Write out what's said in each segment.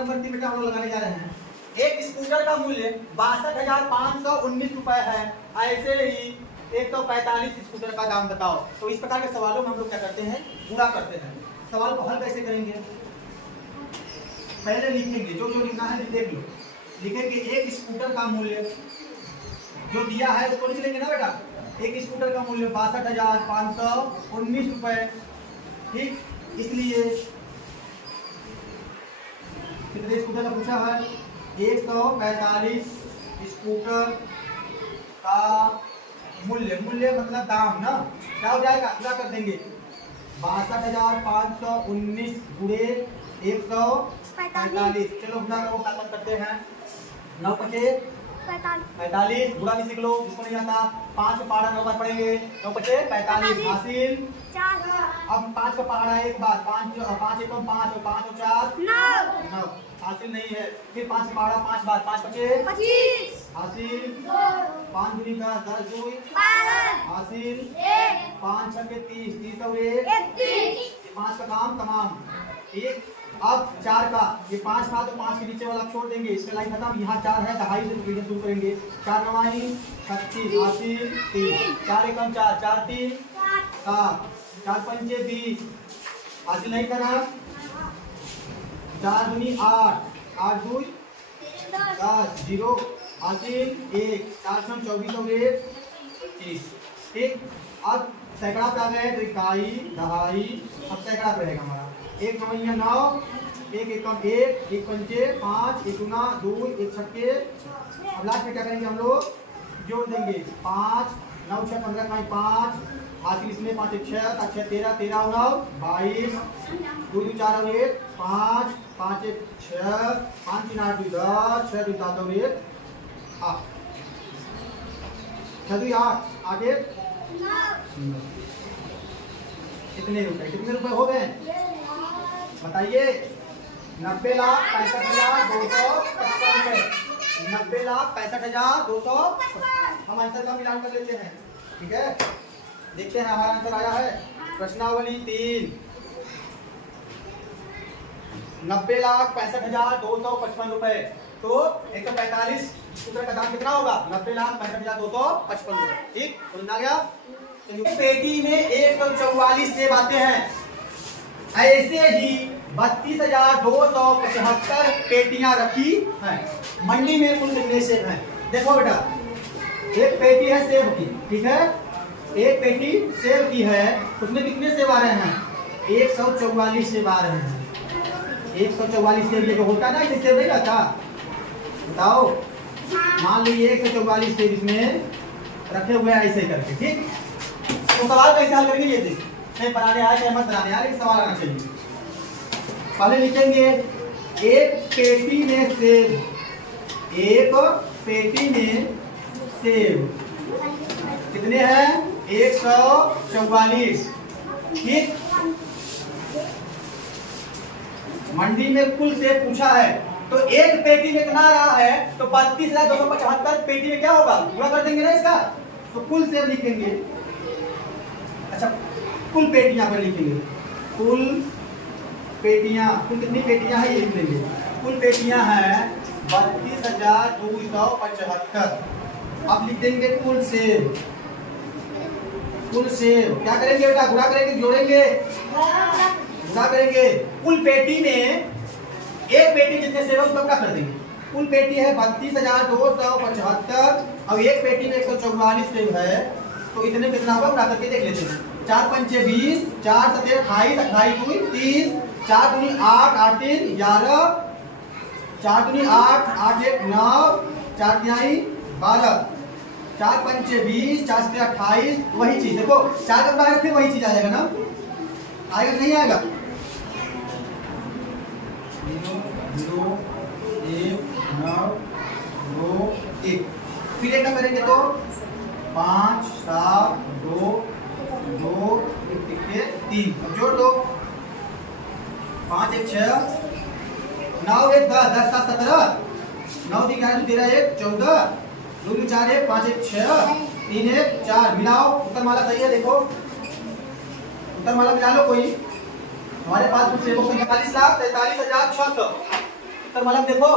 Number 3 बेटा हम लोग लगाने जा रहे हैं। एक स्कूटर का मूल्य 62,519 रुपए है, ऐसे ही 145 स्कूटर का दाम बताओ। तो इस प्रकार के सवालों में हम लोग क्या करते हैं, गुणा करते हैं। सवाल को हल कैसे करेंगे, पहले लिखेंगे, जो जो लिखना है देख लो। लिखेंगे एक स्कूटर का मूल्य जो दिया है उसको लिख लेंगे ना बेटा। एक स्कूटर का मूल्य 62,519 रुपए, ठीक। इसलिए कितने स्कूटर का पूछा है, 145 स्कूटर का मूल्य, मूल्य मतलब दाम ना, क्या हो जाएगा, पूरा कर देंगे। 62,519 गुणे 145। चलो गुणा करो, क्या करते हैं, 9 पचे 45, गुणा भी सीख लो जिसको नहीं आता। 5 का पहाड़ा 9 बार पढ़ेंगे, 9 पचे 45 हासिल 4। अब 5 का पहाड़ा एक बार, 5 एक 5 और 5 और 4 9 हासिल नहीं है। फिर 5 का पहाड़ा 5 बार, 5 पचे 25 हासिल 5 दूनी 10 10 दूनी 12 हासिल 5 छक्के 30 30 और 1 5 का काम तमाम, ठीक। अब 4 का, ये 5 था तो 5 के नीचे वाला छोड़ देंगे, इसका लाइन खत्म। यहाँ 4 है, दहाई से डिवीजन शुरू करेंगे। 4 9 36 हासिल 3, 4 एकम 4 4 3 7 4 पंचे 20 हासिल नहीं करा। 4 दूनी 8 8 2 10 0 हासिल 1 4 24 और 1 25, ठीक। अब सैकड़ा पे आ गए तो इकाई दहाई, अब सैकड़ा पे रहेगा हमारा। 1 9 9 1 एकम 1 1 पंचे 5 1 गुना 2 1 छक्के। अब लास्ट में क्या करेंगे हम लोग, जोड़ देंगे। 5 9 6 15 का 5 हासिल, इसमें 5 1 6 7 6 13 13 और 9 22 2 2 4 और 1 5 5 1 6 5 3 8 2 10 6 2 7 और 1 8 6 2 8 8 1 कितने रुपए हो गए बताइए। 90,65,255 रुपए, 90,65,255। हम आंसर का मिलान कर लेते हैं, ठीक है। देखते हैं हमारा आंसर आया है प्रश्नावली 3, 90,65,255 रुपए। तो 145 स्कूटर का दाम कितना होगा, 90,65,255 रुपए, ठीक। समझ आ गया। पेटी में 144 सेब आते हैं, ऐसे ही 32,275 पेटियां रखी हैं। मंडी में कुल कितने सेब हैं, देखो बेटा। एक पेटी है सेब की, ठीक है, एक पेटी सेब की है, उसमें कितने सेब आ रहे हैं, 144 सेब आ रहे हैं। 144 सेब ये जो होता है ना, इसे सेब नहीं रहता, बताओ। मान लीजिए 144 सेब इसमें रखे हुए हैं ऐसे करके, ठीक। तो सवाल कैसे हल करेंगे, ये देखिए। नहीं बनाने आए चाहे मत बनाने आए, लेकिन सवाल आना चाहिए। पहले लिखेंगे एक पेटी में सेब, एक पेटी में सेब कितने हैं, 144, ठीक। मंडी में कुल सेब पूछा है, तो एक पेटी में कितना आ रहा है, तो 32,275 पेटी में क्या होगा, पूरा कर देंगे ना इसका। तो कुल सेब लिखेंगे, अच्छा कुल पेटियां पर लिखेंगे, कुल पेटियां, कुल कितनी पेटियां है ये लिख लेंगे। कुल पेटियां हैं 32,275। अब लिख देंगे कुल सेब, कुल सेब क्या करेंगे बेटा, गुणा करेंगे जोड़ेंगे, गुणा करेंगे। कुल पेटी में एक पेटी जितने सेब है उसको क्या कर देंगे, कुल पेटी है 32,275 और एक पेटी में 144 सेब है, तो इतने कितना होगा उठा करके देख लेते हैं। 4 पंचे 20 4 7 28 28 2 30 4 दूनी 8 8 3 11 4 दूनी 8 8 1 9 4 तिहाई 12 4 पंचे 20 4 7 28, वही चीज देखो 4 का बाहर फिर वही चीज आ जाएगा ना, आएगा नहीं आएगा, 0 1 9 2 1। फिर एक करेंगे तो 5 7 2 2 1 3, अब जोड़ दो। 5 1 6 9 1 10 10 7 17 9 3 11 13 1 14 2 2 4 1 5 1 6 3 1 4, मिलाओ। उत्तरमाला सही है, देखो उत्तरमाला मिला लो कोई। हमारे पास कुछ सेबों 45,43,600 तो मतलब देखो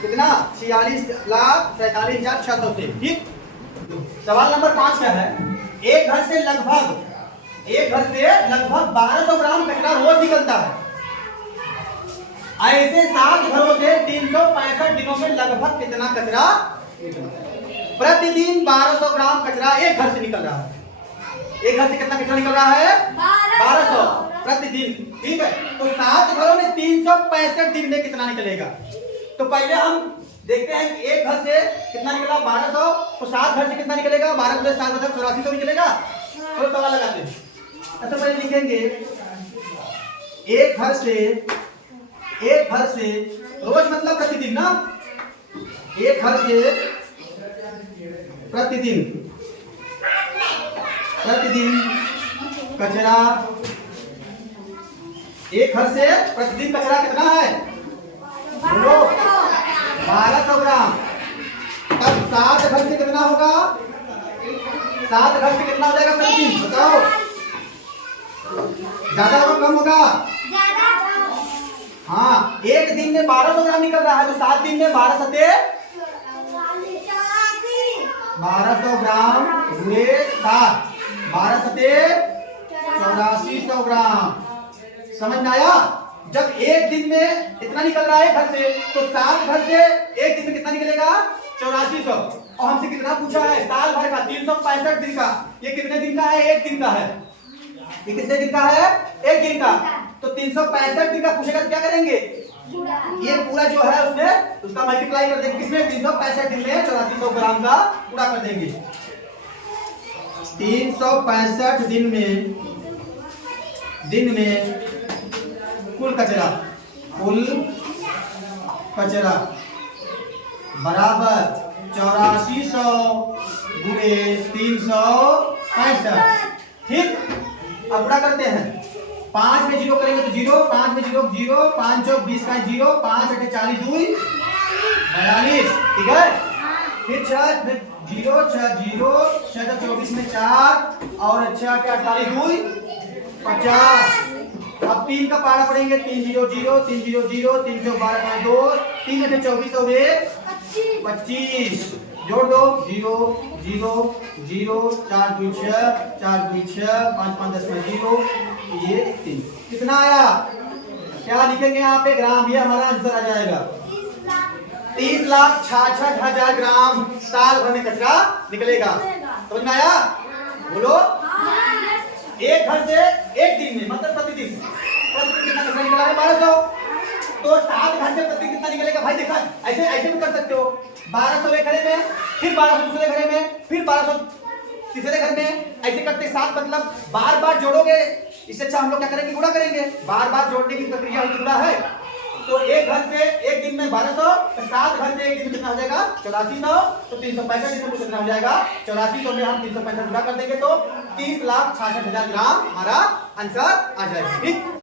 कितना 46,47,600 से। ठीक, सवाल नंबर 5 क्या है, एक घर से लगभग 1200 ग्राम कचरा रोज निकलता है। ऐसे 7 घरों से 365 दिनों में लगभग कितना कचरा निकलता है? प्रतिदिन 1200 ग्राम कचरा एक घर से निकल रहा है। एक घर से कितना कचरा निकल रहा है? 1200 प्रतिदिन। ठीक है, तो 7 घरों में 365 दिन में कितना निकलेगा? तो पहले हम देखते हैं कि एक घर से कितना निकला 1200, तो 7 घर से कितना निकलेगा? 12 में 7 मतलब 8400 निकलेगा। तो सवाल लगाते हैं। अच्छा पहले लिखेंगे एक घर से रोज मतलब प्रतिदिन ना, एक घर से प्रतिदिन कचरा, एक घर से प्रतिदिन कचरा कितना है? 1200 ग्राम। तब 7 घर से कितना होगा? 7 घर से कितना हो जाएगा प्रतिदिन? बताओ, ज्यादा होगा कम होगा? हाँ, एक दिन में 1200 ग्राम निकल रहा है, तो 7 दिन में 1200 ग्राम हुए 7, 8400 ग्राम। समझ में आया? जब एक दिन में इतना निकल रहा है घर से, तो 7 घर से एक दिन में कितना निकलेगा? 8400। और हमसे कितना पूछा है? साल भर का, 365 दिन का। ये कितने दिन का है? एक दिन का है। ये कितने दिन का है? एक दिन का। तो 365 दिन का पूछेगा तो क्या करेंगे? ये पूरा जो है उसमें उसका मल्टीप्लाई कर देंगे। किसमें? 365 दिन में 8400 ग्राम का पूरा कर देंगे। 365 दिन में कुल कचरा बराबर 8400 गुणे 365। ठीक, अब पूरा करते हैं। 5 में 0 करेंगे तो 0, 5 में 0 0, 5 चौक 20 का 0, 5 8 40 2 42। ठीक है, फिर 6 में 0 6 0, 6 24 में 4 और 6 48 2 50। अब 3 का पारा पढ़ेंगे, 3 0 0 3 0 0 3 12 2, 3 में 24 और 25 जोड़ दो, 0 0 0 4 2 6 4 2 6 5 5 10 में 0 ये 3। कितना आया? क्या लिखेंगे यहाँ पे? ग्राम। ये हमारा आंसर आ जाएगा। 30,66,000 ग्राम साल भर में कचरा निकलेगा। समझ में आया? बोलो। एक घर से एक दिन में मतलब प्रतिदिन कितना कचरा निकला है? 1200। तो 7 घर से प्रतिदिन कितना निकलेगा? भाई देखा, ऐसे भी कर सकते हो। 1200 एक घरे में, फिर 1200 दूसरे घरे में, फिर 1200 तीसरे घर में, ऐसे करते 7 मतलब बार बार जोड़ोगे। इससे अच्छा हम लोग क्या करेंगे? गुणा करेंगे। बार बार जोड़ने की प्रक्रिया ही गुणा है। तो एक घर से एक दिन में 1200, 7 घर से एक दिन में कितना हो जाएगा? 8400। तो 365 दिन में कितना हो जाएगा? 8400 में हम 365 गुणा कर देंगे तो 30,66,000 ग्राम हमारा आंसर आ जाएगा। ठीक।